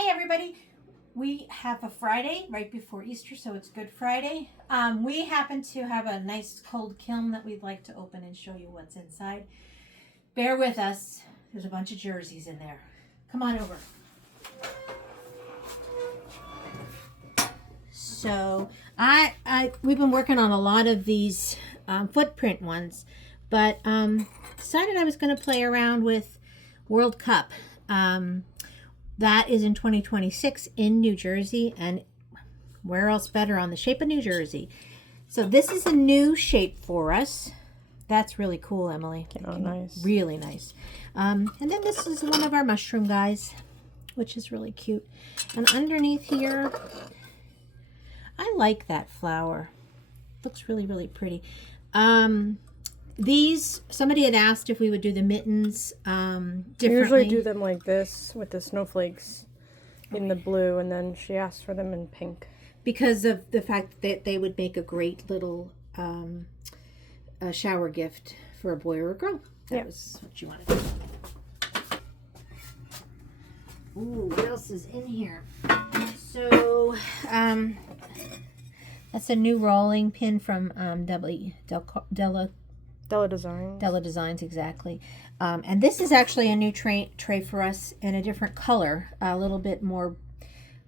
Hi everybody. We have a Friday right before Easter, so it's Good Friday. We happen to have a nice cold kiln that we'd like to open and show you what's inside. Bear with us. There's a bunch of jerseys in there. Come on over. So we've been working on a lot of these footprint ones, but decided I was going to play around with World Cup. That is in 2026 in New Jersey, and where else better on the shape of New Jersey. So this is a new shape for us. That's really cool, Emily. Oh, nice. Really nice. And then this is one of our mushroom guys, which is really cute. And underneath here, I like that flower. Looks really, really pretty. These, somebody had asked if we would do the mittens differently. We usually do them like this with the snowflakes in the blue, and then she asked for them in pink. Because of the fact that they would make a great little a shower gift for a boy or a girl. That was what you wanted. Ooh, what else is in here? So, that's a new rolling pin from Della Designs, exactly. And this is actually a new tray for us in a different color, a little bit more.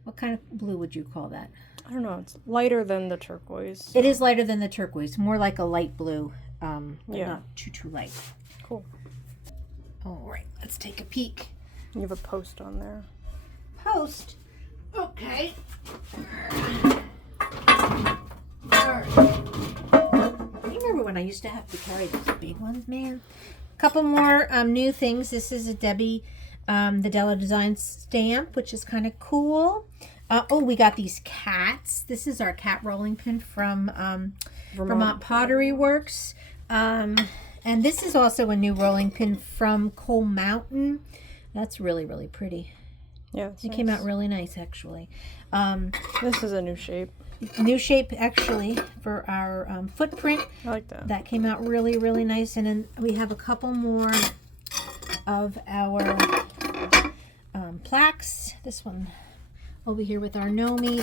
What kind of blue would you call that? I don't know. It's lighter than the turquoise. So. It is lighter than the turquoise, more like a light blue. Not too light. Cool. All right, let's take a peek. You have a post on there. Post. Okay. All right. Remember when I used to have to carry those big ones, man? A couple more new things. This is a Debbie, the Della Design stamp, which is kind of cool. We got these cats. This is our cat rolling pin from Vermont Pottery Works. And this is also a new rolling pin from Coal Mountain. That's really, really pretty. Yeah, it came out really nice, actually. This is a new shape. New shape, actually, for our footprint. I like that. That came out really, really nice. And then we have a couple more of our plaques. This one over here with our Nomi.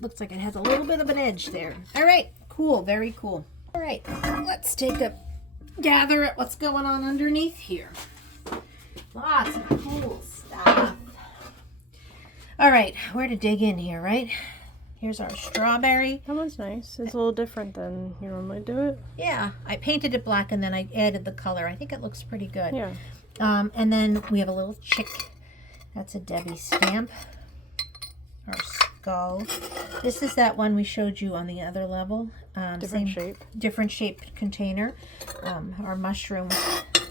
Looks like it has a little bit of an edge there. All right, cool, very cool. All right, let's take a gather at what's going on underneath here. Lots of cool stuff. All right, where to dig in here, right? Here's our strawberry. That one's nice. It's a little different than you normally do it. Yeah, I painted it black and then I added the color. I think it looks pretty good. Yeah. And then we have a little chick. That's a Debbie stamp. Our skull. This is that one we showed you on the other level. Different shape. Different shaped container. Our mushroom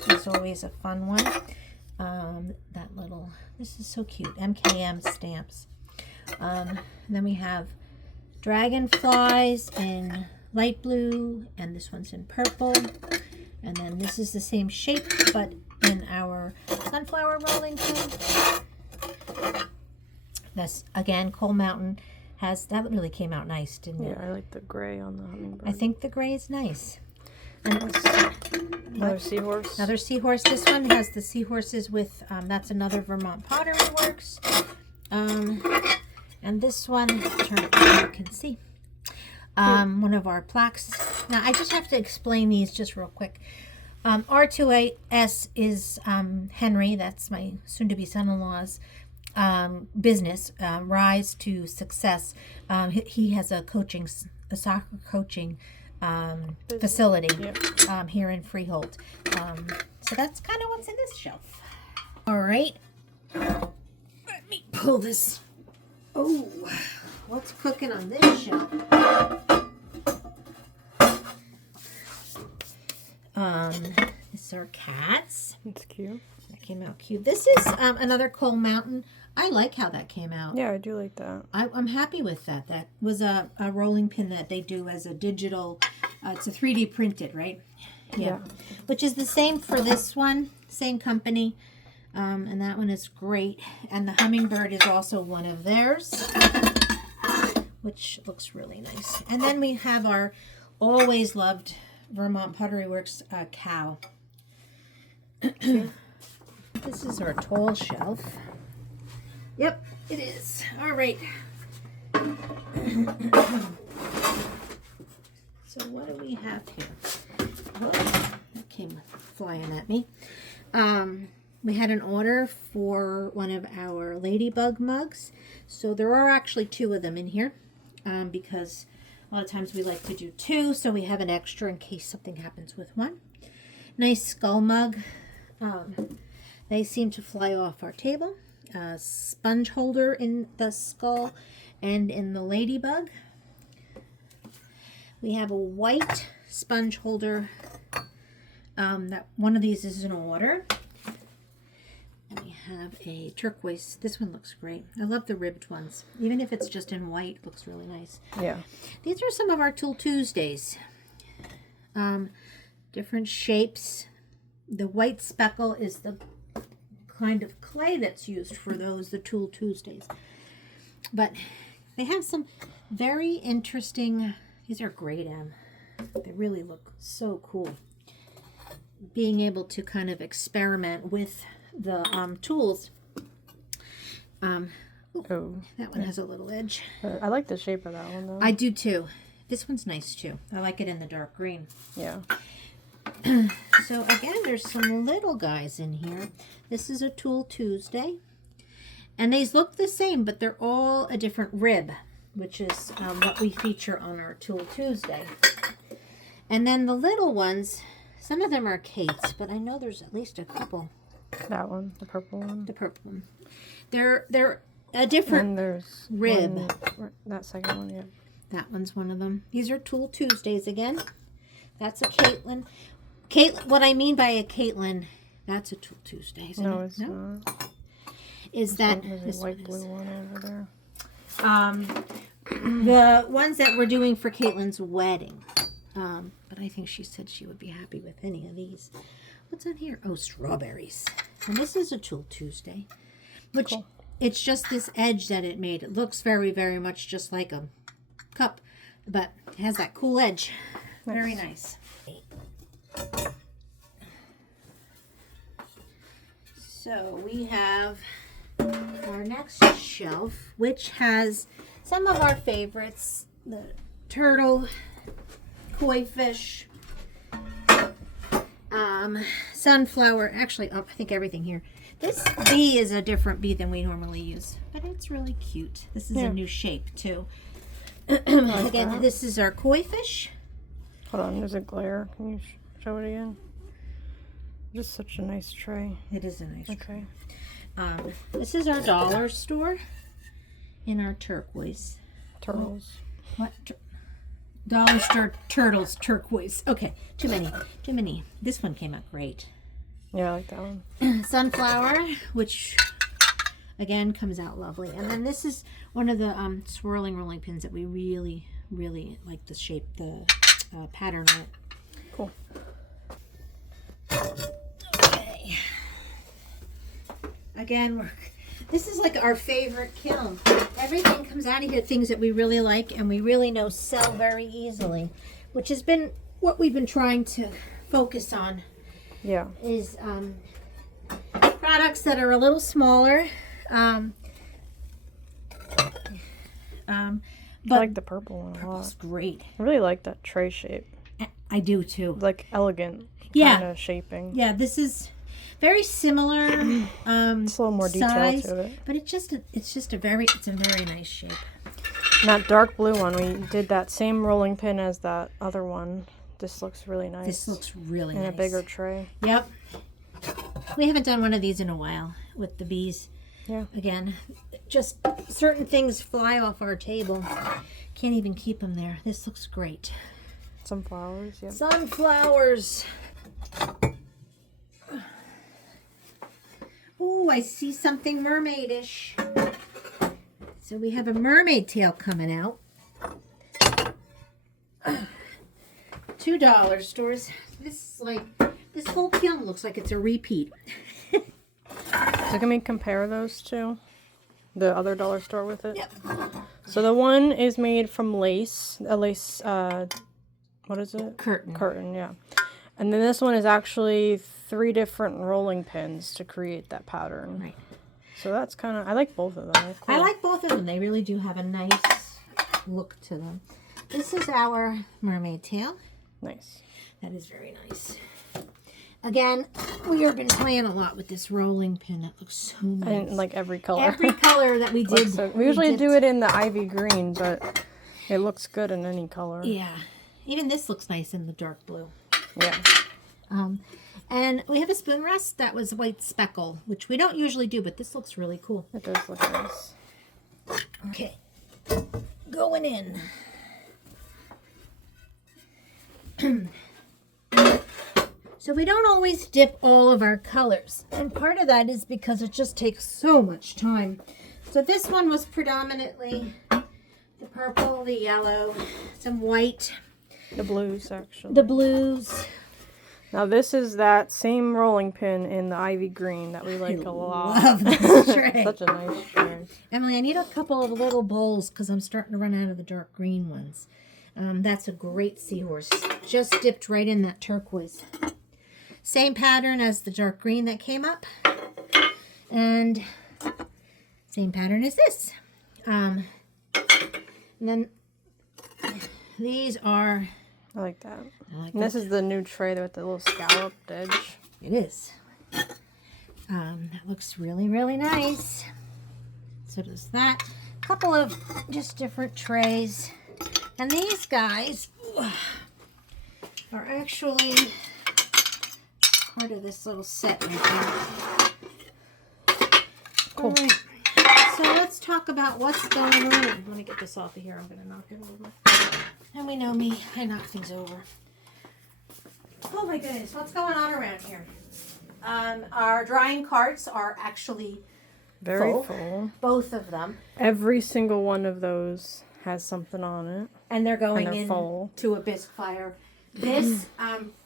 is always a fun one. That little, this is so cute. MKM stamps. And then we have dragonflies in light blue, and this one's in purple. And then this is the same shape, but in our sunflower rolling pin. That's, again, Coal Mountain has, that really came out nice, didn't it? Yeah, I like the gray on the hummingbird. I think the gray is nice. And another seahorse. Another seahorse. This one has the seahorses with, that's another Vermont Pottery Works. And this one, turn it so you can see, one of our plaques. Now, I just have to explain these just real quick. R2S is Henry, that's my soon-to-be son-in-law's business, Rise to Success. He has a soccer coaching facility here in Freehold. So that's kind of what's in this shelf. All right. Let me pull this. Oh, what's cooking on this shelf? These are cats. It's cute. That came out cute. This is another Coal Mountain. I like how that came out. Yeah, I do like that. I'm happy with that. That was a rolling pin that they do as a digital. It's a 3D printed, right? Yeah. Which is the same for this one. Same company. And that one is great. And the hummingbird is also one of theirs, which looks really nice. And then we have our always loved Vermont Pottery Works cow. This is our tall shelf. Yep, it is. All right. So what do we have here? Oh, that came flying at me. We had an order for one of our ladybug mugs. So there are actually 2 of them in here because a lot of times we like to do 2, so we have an extra in case something happens with one. Nice skull mug. They seem to fly off our table. Sponge holder in the skull and in the ladybug. We have a white sponge holder. That one of these is in order. And we have a turquoise. This one looks great. I love the ribbed ones. Even if it's just in white, it looks really nice. Yeah. These are some of our Tool Tuesdays. Different shapes. The white speckle is the kind of clay that's used for those, the Tool Tuesdays. But they have some very interesting, these are grade M. They really look so cool. Being able to kind of experiment with the tools. Oh, that one has a little edge. I like the shape of that one though. I do too. This one's nice too. I like it in the dark green. Yeah. So again, there's some little guys in here. This is a Tool Tuesday. And these look the same, but they're all a different rib, which is what we feature on our Tool Tuesday. And then the little ones, some of them are Kate's, but I know there's at least a couple. That one, the purple one. The purple one. They're a different and there's rib. That second one, yeah. That one's one of them. These are Tool Tuesdays again. That's a Caitlin. What I mean by a Caitlin, that's a Tool Tuesday. No, it's not. Is that this light blue one over there? The ones that we're doing for Caitlin's wedding. But I think she said she would be happy with any of these. What's on here? Oh, strawberries. And this is a Tool Tuesday, which cool. It's just this edge that it made. It looks very, very much just like a cup, but it has that cool edge. Nice. Very nice. So we have our next shelf, which has some of our favorites. The turtle, koi fish, sunflower. Actually, I think everything here. This bee is a different bee than we normally use, but it's really cute. This is a new shape too. Again, this is our koi fish. Hold on, there's a glare. Can you show it again? Just such a nice tray. It is a nice tray. Okay. This is our dollar store in our turquoise. Turtles. What? Dollar store turtles turquoise. Okay, too many. This one came out great. Yeah, I like that one. Sunflower, which again comes out lovely. And then this is one of the swirling rolling pins that we really, really like the shape, the pattern on it. Cool. Okay. Again, this is like our favorite kiln. Everything comes out of here, things that we really like and we really know sell very easily, which has been what we've been trying to focus on. Yeah. Is products that are a little smaller. But I like the purple one a purple's lot. great. I really like that tray shape. I do too. Like elegant kind of shaping. Yeah, this is very similar. It's a little more detail to it. But it's a very nice shape. And that dark blue one, we did that same rolling pin as that other one. This looks really nice. This looks really nice. nice. In a bigger tray. Yep. We haven't done one of these in a while with the bees. Yeah. Again, just certain things fly off our table. Can't even keep them there. This looks great. Sunflowers, yeah. Sunflowers. Oh, I see something mermaidish. So we have a mermaid tail coming out. $2 stores. This whole kiln looks like it's a repeat. So can we compare those two? The other dollar store with it? Yep. So the one is made from lace. A lace, what is it? Curtain. Curtain, yeah. And then this one is actually 3 different rolling pins to create that pattern. Right. So that's kind of, I like both of them. They're cool. I like both of them. They really do have a nice look to them. This is our mermaid tail. Nice. That is very nice. Again, we have been playing a lot with this rolling pin. That looks so nice. And like every color. Every color that we did. So, we usually do it in the ivy green, but it looks good in any color. Yeah. Even this looks nice in the dark blue. Yeah. And we have a spoon rest that was white speckle, which we don't usually do, but this looks really cool. It does look nice. Okay. Going in. So we don't always dip all of our colors. And part of that is because it just takes so much time. So this one was predominantly the purple, the yellow, some white. The blues, actually. The blues. Now this is that same rolling pin in the ivy green that we like a lot. Love this tray. Such a nice tray. Emily, I need a couple of little bowls because I'm starting to run out of the dark green ones. That's a great seahorse. Just dipped right in that turquoise. Same pattern as the dark green that came up. And same pattern as this. And then these are... I like that. I like And this is the new tray with the little scalloped edge. It is. That looks really, really nice. So does that. A couple of just different trays. And these guys are actually part of this little set right here. Cool. All right. So let's talk about what's going on. Let me get this off of here. I'm going to knock it over. And we know me. I knock things over. Oh my goodness. What's going on around here? Our drying carts are actually Very full. Both of them. Every single one of those has something on it. And they're going they're in full. to a bisque fire. This,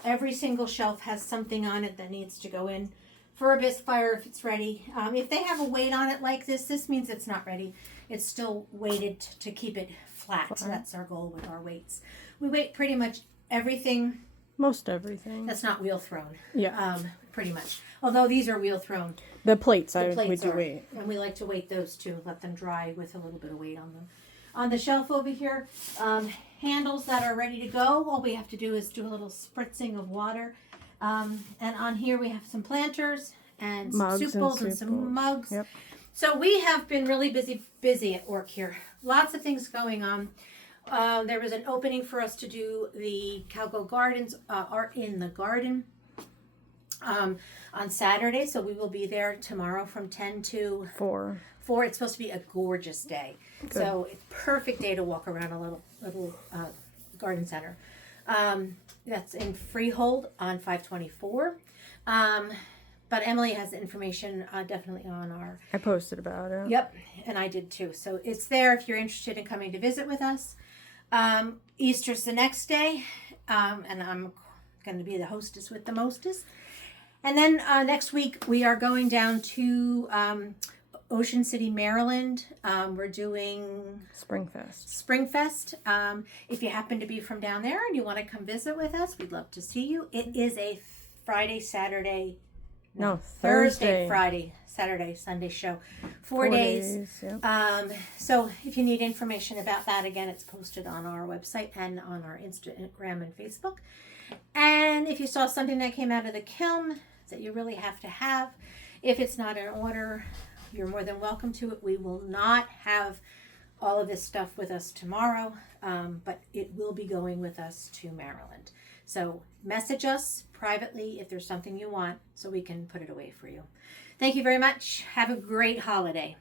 every single shelf has something on it that needs to go in for a bisque fire if it's ready. If they have a weight on it like this means it's not ready. It's still weighted to keep it flat. So that's our goal with our weights. We weight pretty much everything. Most everything. That's not wheel thrown. Yeah. Pretty much. Although these are wheel thrown. The plates, we Plates do are, weight. and we like to weight those too. Let them dry with a little bit of weight on them. On the shelf over here, handles that are ready to go. All we have to do is do a little spritzing of water. And on here we have some planters and some Mugs soup bowls and and soup some bowls. mugs. Yep. So we have been really busy at work here. Lots of things going on. There was an opening for us to do the Calgo Gardens, Art in the Garden, on Saturday. So we will be there tomorrow from 10 to 4. It's supposed to be a gorgeous day. Good. So it's perfect day to walk around a little garden center. That's in Freehold on 524. But Emily has the information definitely on our... I posted about it. Yep, and I did too. So it's there if you're interested in coming to visit with us. Easter's the next day, and I'm going to be the hostess with the mostest. And then next week we are going down to Ocean City, Maryland. We're doing Springfest. If you happen to be from down there and you want to come visit with us, we'd love to see you. It is a Thursday, Friday, Saturday, Sunday show. 4 days. Yep. So if you need information about that, again, it's posted on our website and on our Instagram and Facebook. And if you saw something that came out of the kiln that you really have to have, if it's not in order, you're more than welcome to it. We will not have all of this stuff with us tomorrow, but it will be going with us to Maryland. So message us privately if there's something you want so we can put it away for you. Thank you very much. Have a great holiday.